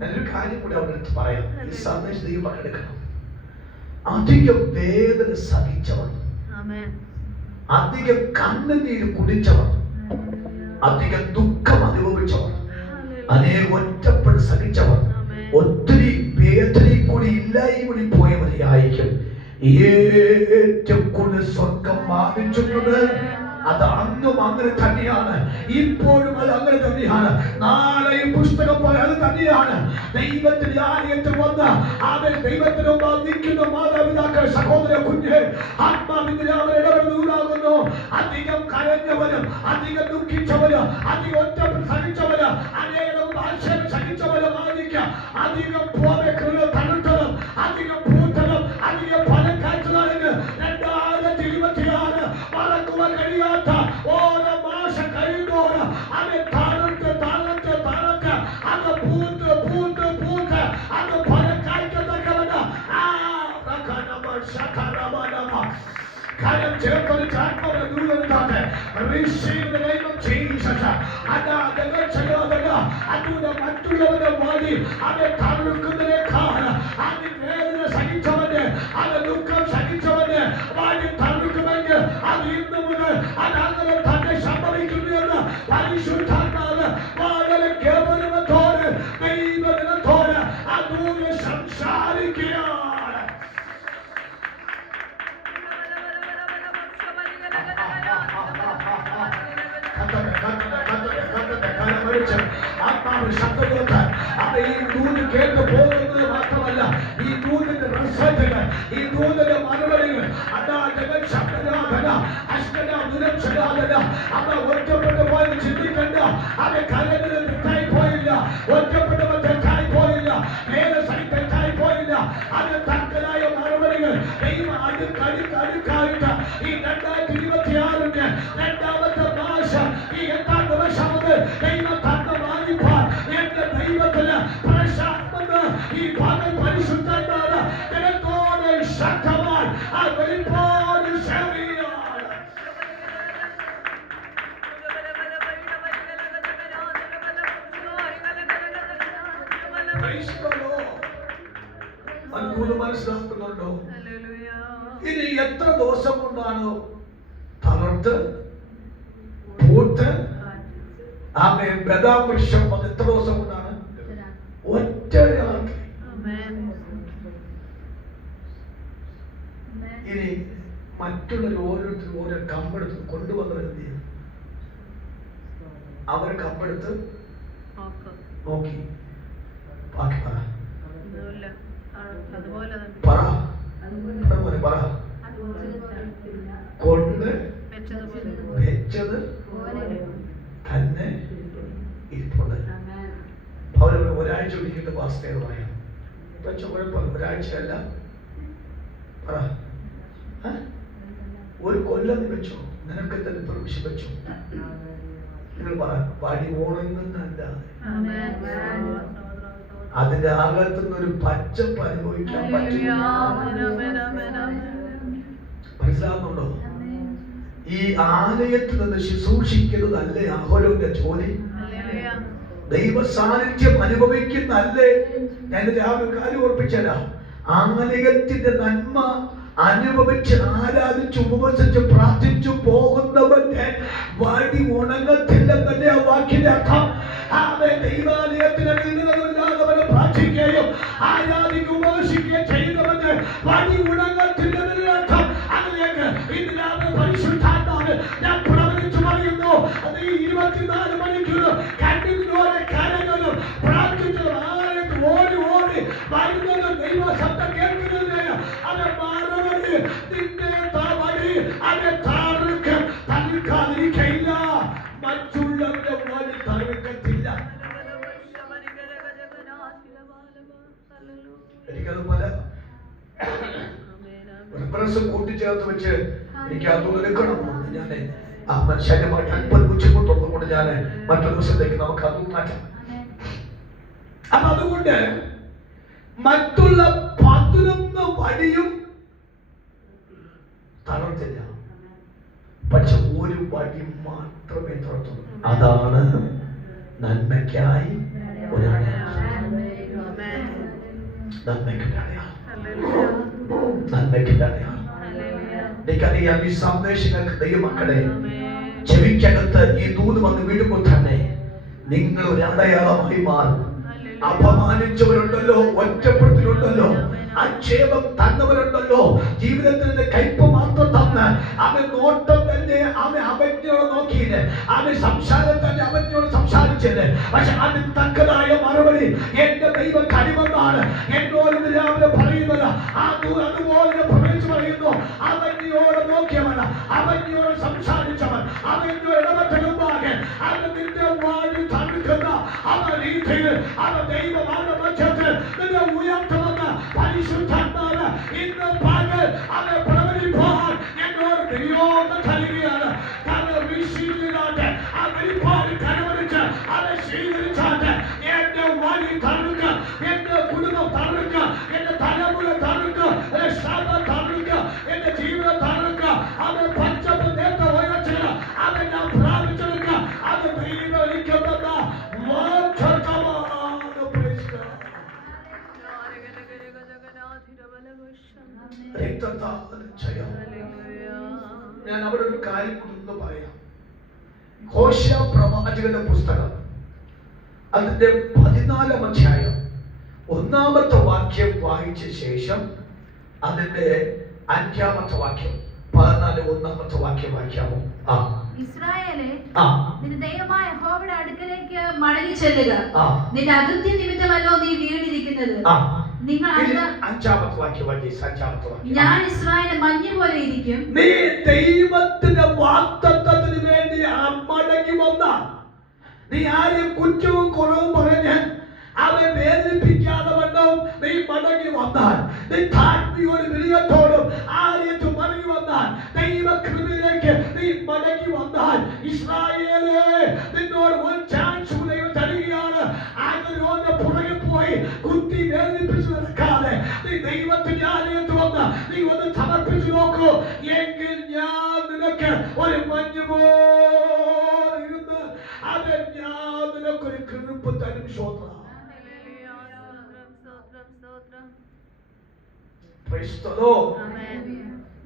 നല്ലൊരു കാര്യം കൂടി അവിടെ അടുത്ത് പറയാം. ഈ സന്ദേശം ദൈവം പങ്കെടുക്കണം. അധികം വേദന സഹിച്ചവർ, അധികം കണ്ണുനീര് കുടിച്ചവർ, അധികം ദുഃഖം അനുഭവിച്ചവർ, അനേക ഒറ്റപ്പെട്ട് സഹിച്ചവർ, ഒത്തിരി വേദനയിൽ കൂടി ഇല്ലായി കൂടി പോയവരെ ആയിരിക്കും ഏറ്റവും കൂടുതൽ സ്വർഗം വാദിച്ചിട്ടുണ്ട്. അത് അന്നും അങ്ങനെ തന്നെയാണ്, ഇപ്പോഴും അത് അങ്ങനെ തന്നെയാണ്, നാളെയും പുസ്തകം പോലെ അത് തന്നെയാണ്. ദൈവത്തിന്റെ ആലയത്തിൽ വന്ന് അവൻ ദൈവത്തിന് നിൽക്കുന്ന മാതാപിതാക്കൾ, സഹോദര കുഞ്ഞ്, ആത്മാവിന്റെ അവൻ ഇടപെടുന്നതാകുന്നു. അധികം കരഞ്ഞവരും, അധികം ദുഃഖിച്ചവരും, അധികം ഒറ്റപ്പെട്ട് സഹിച്ചവരും, അനേകം ആശയം സഹിച്ചവരും ആയിരിക്കാം. അധികം പോവെക്കുന്നത് തണുത്തതും, അധികം പൂത്തതും, അധികം ഫലം കാഴ്ചതാണെന്ന് 2026 മറക്കുവാൻ കഴിയാത്ത ഓരോ മാസം കഴിയുന്നോറ് അത് തണുത്ത് തണുത്ത് തണുത്ത് അത് പൂത്ത് പൂത്ത് പൂത്ത് അത് ഫലം കാഴ്ചതക്കവന് കാര്യം ചേർത്തൊരു ആത്മാവിനെ ദൂരത്താതെ receive the name of Jesus. അതുകൊണ്ട് മറ്റുള്ളവരുടെ വാടി അത് തണുക്കുന്നതിനേക്കാൾ അത് വേദന സഹിച്ചവന്, അത് ദുഃഖം സഹിച്ചവന് വാടി തണുക്കുമെങ്കിൽ അത് ഇന്ന് മുതൽ അത് അങ്ങനെ തന്നെ സംഭവിക്കുന്നു എന്ന് പരിശുദ്ധാത്മാവ് വളരെ ഗൗരവത്തോടെ ദൈവദിനത്തോടെ അതുകൊണ്ട് സംസാരിക്കുകയാണ്. ആത്മാവ് ശബ്ദത്തോട്ട് അത് ഈ ദൂത് കേട്ട് പോകുന്നത് മാത്രമല്ല, ഈ ദൂതിന്റെ റിസൾട്ടുകൾ, ഈ ദൂതിന്റെ മറുപടികൾ അതാ ജഗൻ ശബ്ദനാഥന അഷ്ടന ദുരക്ഷനാഥന അവ ഒറ്റപ്പെട്ടു പോയത് ചിന്തിക്കണ്ട. അത് കലഞ്ഞത് തെറ്റായി പോയില്ല, ഒറ്റപ്പെട്ടവർ തെറ്റായി പോയില്ല, വേദസൈ തെറ്റായി പോയില്ല. അത് തക്കതായ മറുപടികൾ ദൈവം അടുക്കായിട്ട് ഈ 2026 രണ്ടാമത്തെ മാസം ഈ 8-ാം ദിവസം മുതൽ ദൈവം തന്നെ വാങ്ങിപ്പാൻ എന്റെ ദൈവത്തിന് പ്രശാന്ത ഈ പകൽ പരിശുദ്ധമാണ് ജനത്തോടെ ശക്തമായി ആ വെളിപ്പാട് ശരിയാണ്. അത്ഭുതം മനസ്സിലാക്കുന്നുണ്ടോ? ഇനി എത്ര ദിവസം കൊണ്ടാണ് തളർത്ത് പൂത്ത് ആമേ ബദാവൃക്ഷം അത് എത്ര ദിവസം കൊണ്ടാണ്? ഒറ്റ രാത്രി. ഇനി മറ്റുള്ള ഓരോരുത്തരും ഓരോ കമ്പെടുത്ത് കൊണ്ടുവന്നവരെന്ത് ചെയ്യും? അവർ കമ്പെടുത്ത് നോക്കി ബാക്കി പറ പറ കൊണ്ട് വെച്ചത് തന്നെ ഇരിപ്പുണ്ട്. അവർ ഒരാഴ്ച ഒരിക്കൽ വാസ്തവ പറയാം. കുഴപ്പമില്ല, ഒരാഴ്ചയല്ല, പറ ഒരു കൊല്ലം വെച്ചോ, നിനക്ക് തന്നെ പ്രവേശം വെച്ചോ. നിങ്ങൾ പറ വടി ഓണങ്ങുന്നല്ല, അതിന്റെ അകത്തുനിന്ന് ഒരു പച്ചപ്പ് അനുഭവിക്കാൻ പറ്റില്ല. മനസ്സിലാവുന്നുണ്ടോ? ഈ ആലയത്തിൽ നിന്ന് ശുശ്രൂഷിക്കുന്നതല്ലേ അഹരോന്റെ ജോലി? ദൈവ സാന്നിധ്യം അനുഭവിക്കുന്നല്ലേ? ഞാൻ രാവിലെ കാര്യം ഓർപ്പിച്ചല്ല, ആലയത്തിന്റെ നന്മ അനുഭവിച്ച് ആരാധിച്ച് ഉപവസിച്ച് പ്രാർത്ഥിച്ചു പോകുന്നവന്റെ വടി ഉണങ്ങത്തില്ലെന്നല്ലേ ആ വാക്കിന്റെ അർത്ഥം. അവൻ ദൈവാലയത്തിന് വീടുകളില്ലാത്തവനെ പ്രാർത്ഥിക്കുകയും ആരാധിക്കുകയും ഉപവസിക്കുകയും ചെയ്യുന്നവന്റെ വടി ഉണങ്ങത്തില്ലെന്നതിന്റെ അർത്ഥം. അതിലേക്ക് ഇന്ന് രാവിലെ പരിശുദ്ധാത്മാവ് ഞാൻ പ്രവചിച്ചു പറയുന്നു. അത് ഈ 24 മണിക്കൂർ കണ്ണിനോടെ കരങ്ങളും പ്രാർത്ഥിച്ചതും ആരാധന ഓടി ഓടി വരുന്നതും ദൈവ ശബ്ദം കേൾക്കുന്നത് അത് മാറവടി നിന്റെ വടി അത് തടുക്കാതിരിക്കയില്ല. മറ്റുള്ളവരുടെ വടി തടുക്കത്തില്ല. എനിക്കതുപോലെ കൂട്ടിച്ചേർത്ത് വെച്ച് എനിക്ക് അതൊന്നും എടുക്കണമെന്ന് ഞാൻ ആ മനുഷ്യനുമായിട്ട് അല്പം ബുദ്ധിമുട്ടുള്ളതുകൊണ്ട് ഞാൻ മറ്റൊരു ദിവസത്തേക്ക് നമുക്ക് അതും മാറ്റാം. അപ്പൊ അതുകൊണ്ട് മറ്റുള്ള 11 വടിയും തളർത്തില്ല, പക്ഷെ ഒരു വടി മാത്രമേ തളർത്തുള്ളൂ. അതാണ് നന്മയ്ക്കായി ഒരു നന്മയ്ക്കുണ്ടായ എനിക്കറിയാം ഈ സന്ദേശങ്ങൾക്ക് ദൈവമക്കളെ ചെവിക്കകത്ത് ഈ ദൂത് വന്ന് വീഴുമ്പോൾ തന്നെ നിങ്ങൾ ഒരു അടയാളമായി മാറും. അപമാനിച്ചവരുണ്ടല്ലോ, ഒറ്റപ്പെടുത്തലുണ്ടല്ലോ, ആക്ഷേപം തന്നവരുണ്ടല്ലോ, ജീവിതത്തിന്റെ കയ്പ് മാത്രം തന്ന് അവൻ നോട്ടം തന്നെ അവനോട് നോക്കിയില്ല, അവൻ സംസാരം തന്നെ അവനോട് സംസാരിച്ചത്. പക്ഷെ അതിന് തക്കതായ മറുപടി എന്റെ ദൈവം കഴിവെന്നാണ് എന്നോട് രാവിലെ പറയുന്നത്. അതുപോലെ പ്രവേശിച്ച് പറയുന്നു, അവനോട് നോക്കിയവൻ, അവനോട് സംസാരിച്ചവൻ, അവനോട് ഇടപെട്ടലുമാകെ അവൻ നിന്റെ വാഴി തടുക്കുന്ന അവൻ രീതിയിൽ അവൻ ദൈവമാണ് മധ്യത്തിൽ നിന്നെ ഉയർത്തുമെന്ന് പരിശുദ്ധാത്മാവ് ഇന്ന് പകൽ അവൻ പ്രവചിപ്പാൻ എന്നോട് നിയോഗം തരികയാണ്. കാരണം വിശീലിനാട്ടെ ആ വെളിപ്പാട് കരവരിച്ച് അവൻ സ്വീകരിച്ചാട്ടെ എന്റെ വഴി തടുക്ക, എന്റെ കുടുംബം തടുക്ക, എന്റെ തലമുറ തടുക്ക, എന്റെ സഭ തടുക്ക, എന്റെ ജീവിതം തടുക്ക. അവൻ പച്ചപ്പ് നേരത്തെ ഉയർച്ചത് അവൻ ഞാൻ പ്രാപിച്ചെടുക്ക. അത് ദൈവം ഞാൻ അവിടെ ഒരു കാര്യം കൂടി പറയാം. ഹോശേയ പ്രവാചകന്റെ പുസ്തകം അതിന്റെ 14-ാം അധ്യായം 1-ാമത്തെ വാക്യം വായിച്ച ശേഷം അതിന്റെ 5-ാമത്തെ വാക്യം 14-1-ാമത്തെ വാക്യം വായിക്കാമോ? ഇസ്രായേലേ, നിന്റെ ദൈവമായ യഹോവയുടെ അടുക്കലേക്ക് മടങ്ങി ചെല്ലുക. നിന്റെ അകൃത്യ നിമിത്തമല്ലോ നീ വീണിരിക്കുന്നത്. നിങ്ങൾ 5-ാമത്തെ വാക്യം വായിച്ച് 5-ാമത്തെ വാക്യം. ഞാൻ ഇസ്രായേലിനെ മഞ്ഞ് പോലെ ഇരിക്കും. നീ ദൈവത്തിന്റെ വാഗ്ദത്തത്തിന് വേണ്ടി മടങ്ങി വന്ന, നീ ആരെയും കുറ്റവും കുറവും പറഞ്ഞ് അവൻ വേദനിപ്പിക്കാതെ വണ്ണവും നീ മടങ്ങി വന്നാൽ, നീ താഴ്മയോടും വിനയത്തോടും ആരെയും മടങ്ങി വന്നാൽ, ദൈവകൃപയിലേക്ക് നീ മടങ്ങി വന്നാൽ, ഇസ്രായേലേ നിന്നോട് ഒരു ചാൻസ് ദൈവം തരികയാണ്. അതിനോട് പുറകെ പോയി കുത്തി വേദനിപ്പിച്ചു നടക്കാതെ നീ ദൈവത്തിന്റെ ആലയത്തിൽ വന്ന് നീ ഒന്ന് സമർപ്പിച്ചു നോക്കൂ. എങ്കിൽ ഞാൻ നിനക്ക് ഒരു മഞ്ഞ് പോലെ ഇരുന്ന് അവൻ ഞാൻ നിനക്കൊരു കൃപ തരും. ശ്രോത്ര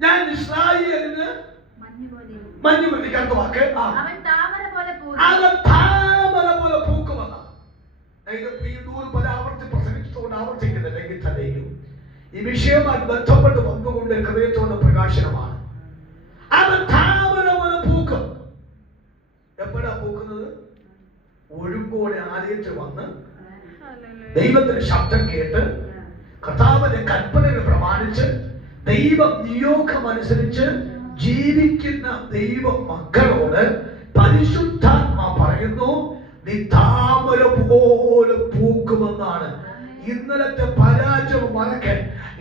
ഞാൻ ഇസ്രായേലിന് മഞ്ഞ് പൊലിക്കാത്ത വാക്ക് അവൻ താമര പോലെ പൂക്കുമെന്ന് പല ആവർത്തി പ്രസംഗിച്ചുകൊണ്ട് ആവർത്തിക്കുന്നില്ല. എങ്കിൽ തന്നെയും ഈ വിഷയവുമായി ബന്ധപ്പെട്ട് വന്നുകൊണ്ട് ഹൃദയത്തോട് പ്രകാശനമാണ്. അവൻ താമര പോലെ പൂക്കും. എപ്പോഴാ പൂക്കുന്നത്? ഒഴുങ്കോടെ ആലയത്തിൽ വന്ന് ദൈവത്തിന്റെ ശബ്ദം കേട്ട് കർത്താവിന്റെ കൽപ്പനകൾ പ്രമാണിച്ച് ദൈവം നിയോഗമനുസരിച്ച് ജീവിക്കുന്ന ദൈവ മക്കളോട് പരിശുദ്ധാത്മാ പറയുന്നു, നീ താമര പോലെ പൂക്കുമെന്നാണ്. ഇന്നലത്തെ പരാജയം മറക്കെ,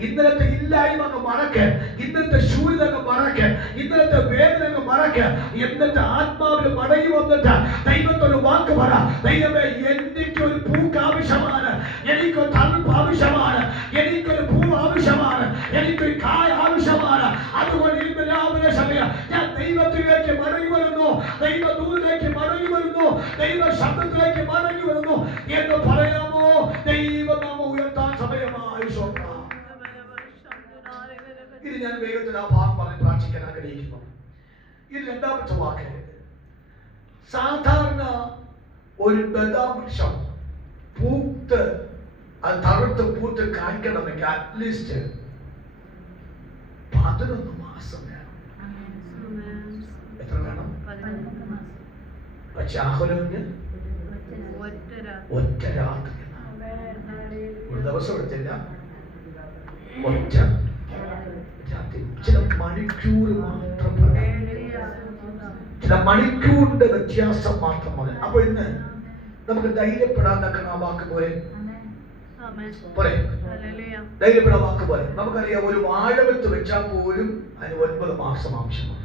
ഇന്നലത്തെ ഇല്ലായ്മ അങ്ങ് മറക്കെ, ഇന്നത്തെ ശൂന്യത അങ്ങ് മറക്കെ, ഇന്നലത്തെ വേദന അങ്ങ് മറക്കെ, എന്നിട്ട് ആത്മാവിൽ മടങ്ങി വന്നിട്ട് ദൈവത്തൊരു വാക്ക് പറ. ദൈവമേ, എനിക്കൊരു പൂക്ക് ആവശ്യമാണ്, എനിക്കൊരു തണുപ്പ് ആവശ്യമാണ്, എനിക്കൊരു പൂ ആവശ്യമാണ്, എനിക്കൊരു കായ ആവശ്യമാണ്. അതുകൊണ്ട് ഇന്ന് രാവിലെ സമയം ഞാൻ ദൈവത്തിലേക്ക് മടങ്ങി വരുന്നു, ദൈവദൂതിലേക്ക് മടങ്ങി വരുന്നു, ദൈവ ശബ്ദത്തിലേക്ക് മടങ്ങി വരുന്നു എന്ന് പറയാമോ? ദൈവം നാമ ഉയർത്താൻ സമയമായി. ഇത് ഞാൻ ഞാൻ വേഗത്തിൽ ആ ഭാഗം പറഞ്ഞ് പ്രാർത്ഥിക്കാൻ ആഗ്രഹിക്കുന്നു. ഈ രണ്ടാമത്തെ വാക്ക്, സാധാരണ ഒരു ബദാം വൃക്ഷം പൂത്ത് അത് തറുത്ത് പൂത്ത് കായ്ക്കണമെങ്കിൽ അറ്റ്ലീസ്റ്റ് 11 മാസം വേണം. എത്ര വേണം? പക്ഷെ ആഹ്ലോന് ഒറ്റ രാത്രി, ഒരു ദിവസം എടുത്തില്ല, ഒറ്റ രാത്രി, ചില മണിക്കൂർ മാത്രം, ചില മണിക്കൂറിന്റെ വ്യത്യാസം മാത്രം മതി. അപ്പൊ ഇന്ന് നമുക്ക് ധൈര്യപ്പെടാൻ തക്കുന്ന ആ വാക്ക് പോലെ ധൈര്യപ്പെടാൻ വാക്ക് പോലെ നമുക്കറിയാം, ഒരു വാഴവെത്ത് വെച്ചാൽ പോലും അതിന് 9 മാസം ആവശ്യമാണ്.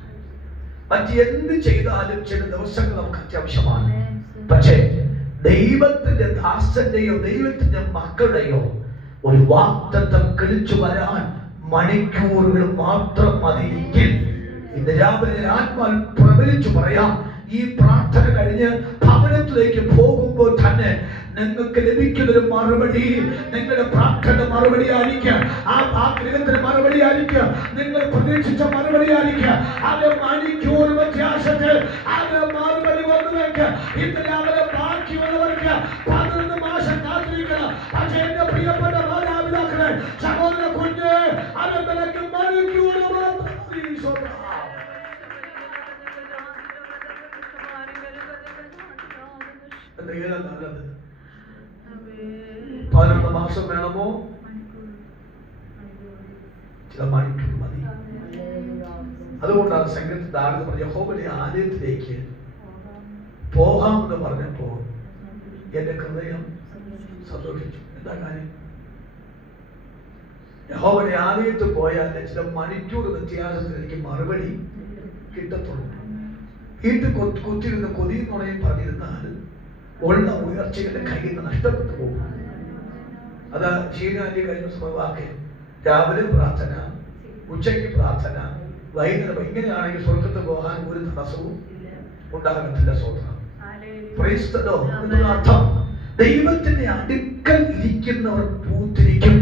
മറ്റെന്ത് ചെയ്താലും ചില ദിവസങ്ങൾ നമുക്ക് അത്യാവശ്യമാണ്. പക്ഷേ ദൈവത്തിന്റെ ദാസന്റെയോ ദൈവത്തിന്റെ മക്കളുടെയോ ഒരു വാഗ്ദത്തം കിളിച്ചു വരാൻ മണിക്കൂറുകൾ മാത്രം മതിയെങ്കിൽ ഇന്ന് രാവിലെ ഞാൻ ആത്മാവിൽ പ്രവചിച്ചു പറയാം, ഈ പ്രാർത്ഥന കഴിഞ്ഞ് ഭവനത്തിലേക്ക് പോകുമ്പോൾ തന്നെ നിങ്ങൾക്ക് ലഭിക്കുന്നൊരു മറുപടി നിങ്ങളുടെ പ്രാർത്ഥന മറുപടി ആയിരിക്കുക, ആ ഗൃഹത്തിന് മറുപടി ആയിരിക്കുക, നിങ്ങൾ പ്രതീക്ഷിച്ച മറുപടി ആയിരിക്കുക. അത് മണിക്കൂർ വ്യത്യാസത്തിൽ അത് മറുപടി വന്നുവെക്ക്. ഇന്നലെ അവരെ ബാക്കിയുള്ളവർക്ക് 11 മാസം കാത്തിരിക്കണം. പക്ഷേ എന്റെ പ്രിയപ്പെട്ട മാതാപിതാക്കളെ, സഹോദര കുഞ്ഞ്, അത് നിനക്ക് മണിക്കൂർ നല്ലത്. 11 മാസം വേണമോ? ചില മണിക്കൂർ മതി. അതുകൊണ്ടാണ് സംഗീതത്തിൽ ദാവീദ് പറഞ്ഞ യഹോവയുടെ ആലയത്തിലേക്ക് പോകാമെന്ന് പറഞ്ഞപ്പോ എന്റെ ഹൃദയം സന്തോഷിച്ചു. എന്താ കാര്യം? യഹോവയുടെ ആലയത്തിൽ പോയാൽ ചില മണിക്കൂർ വ്യത്യാസത്തിൽ എനിക്ക് മറുപടി കിട്ടത്തുള്ളൂ. വീട്ടിൽ കുത്തിരുന്ന് കൊതിയും നുണയും പറഞ്ഞിരുന്നാൽ ഉള്ള ഉയർച്ചകളുടെ കയ്യിൽ നിന്ന് നഷ്ടപ്പെട്ടു പോകും. അത് ഷീനാന്റി കഴിഞ്ഞ വാക്ക്, രാവിലെ പ്രാർത്ഥന, ഉച്ചയ്ക്ക് പ്രാർത്ഥന, വൈകുന്നേരം, ഇങ്ങനെയാണെങ്കിൽ സ്വർഗത്ത് പോകാൻ ഒരു തടസ്സവും ഉണ്ടാകത്തില്ല. സ്വന്തം അർത്ഥം, ദൈവത്തിന്റെ അടുക്കൽ ഇരിക്കുന്നവർ പൂത്തിരിക്കും,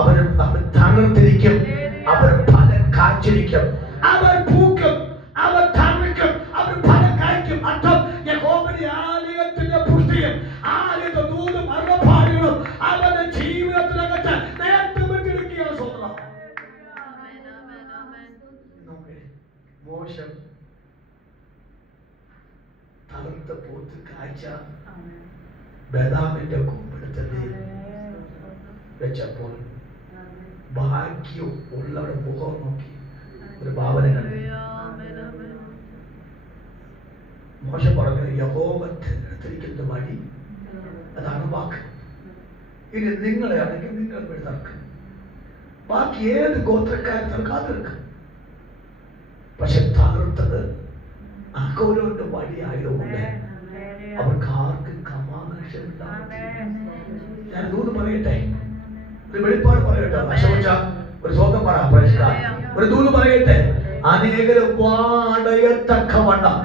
അവർ തളർത്തിരിക്കും, അവർ ഫലം കാച്ചിരിക്കും, അവർ പൂക്കും, അവർ തളിർക്കും, അവർ ഫലം കായ്ക്കും. അർത്ഥം, യഹോവയുടെ ആലയത്തിന്റെ പുഷ്ടിയും ആലയത്തെ ദൂതും അറപ്പാടുകളും അവരുടെ ജീവിതത്തിനകത്ത് നേരത്തെ വിട്ടിരിക്കുകയാണ്. സ്വന്തം മോശം തളർത്ത പൂത്ത് കാഴ്ച ബദാമിന്റെ കൊമ്പെടുത്തത് വെച്ചപ്പോൾ ഭാഗ്യം ഉള്ളവരുടെ മുഖം നോക്കി ഒരു ഭാവന കണ്ടു. മോശം പറഞ്ഞു, യഹോവ തിരഞ്ഞെടുത്തിരിക്കുന്ന വഴി അതാണ് വാക്ക്. ഇനി നിങ്ങളെ ആണെങ്കിൽ നിങ്ങൾ എടുത്തർക്ക്, ബാക്കി ഏത് ഗോത്രക്കാരനും കാത്തിരിക്കും. പക്ഷെ തകർത്തത് അഹരോന്റെ വഴി ആയതുകൊണ്ട് അവർക്ക് ആർക്കും കമാനക്ഷൻ. ഞാൻ ദൂത് പറയട്ടെ, ഒരു വെളിപ്പാട് പറയട്ടെ, ഒരു സ്വന്തം പറ, ഒരു ദൂത് പറയട്ടെ. അനേകരും വാടയത്തക്കവണ്ണം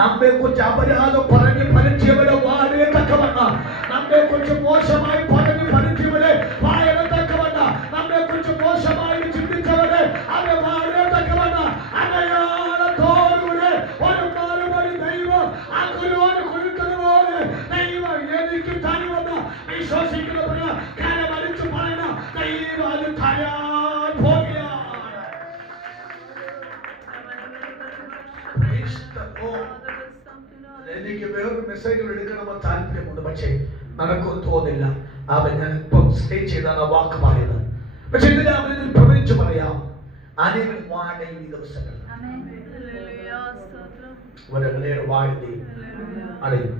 നമ്മെ കുറിച്ച് അപരാധം പറഞ്ഞ് പരിചയവരെ വാടയത്തക്കവണ്ണം, നമ്മെ കുറിച്ച് മോശമായി പറഞ്ഞ് പരിചയവരെ വായനത്തക്കവണ്ണം, നമ്മെ കുറിച്ച് മോശമായി ചിന്തിച്ചവരെ അവരെ വാടയത്തക്കവണ്ണം അടയാളത്തോടുകൂടെ ഒരു മറുപടി ദൈവം അഗ്നിയോട് കൊടുത്തതുപോലെ ദൈവം എനിക്ക് തരുമെന്ന് വിശ്വസിക്കുന്ന കാര്യം അടിച്ചു പറയണം. ദൈവം അത് തരാൻ പോകുകയാണ്. എനിക്ക് വേറൊരു മെസ്സേജുകൾ എടുക്കണമെന്ന് താല്പര്യമുണ്ട്, പക്ഷേ നടക്കുമെന്ന് തോന്നില്ല. അവൻ ഞാൻ ഇപ്പം സ്റ്റേ ചെയ്താണ് ആ വാക്ക് പറയുന്നത്. പക്ഷെ ഇതിൽ അവൻ ഇതിൽ പ്രവചിച്ചു പറയാം, അനേകം വാഴയും ഈ ദിവസങ്ങൾ വാഴി അടയും.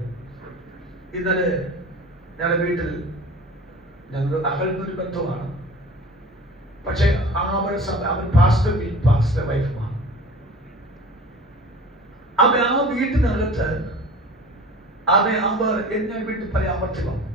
ഇന്നലെ ഞങ്ങളുടെ വീട്ടിൽ ഞങ്ങൾ അകൽന്നൊരു ബന്ധമാണ്, പക്ഷെ അവൻ പാസ്റ്റർ വൈഫുമാണ്. അവൻ ആ വീട്ടിനകത്ത് അവർ എന്നെ വീട്ടിൽ പല ആവർത്തി വന്നു.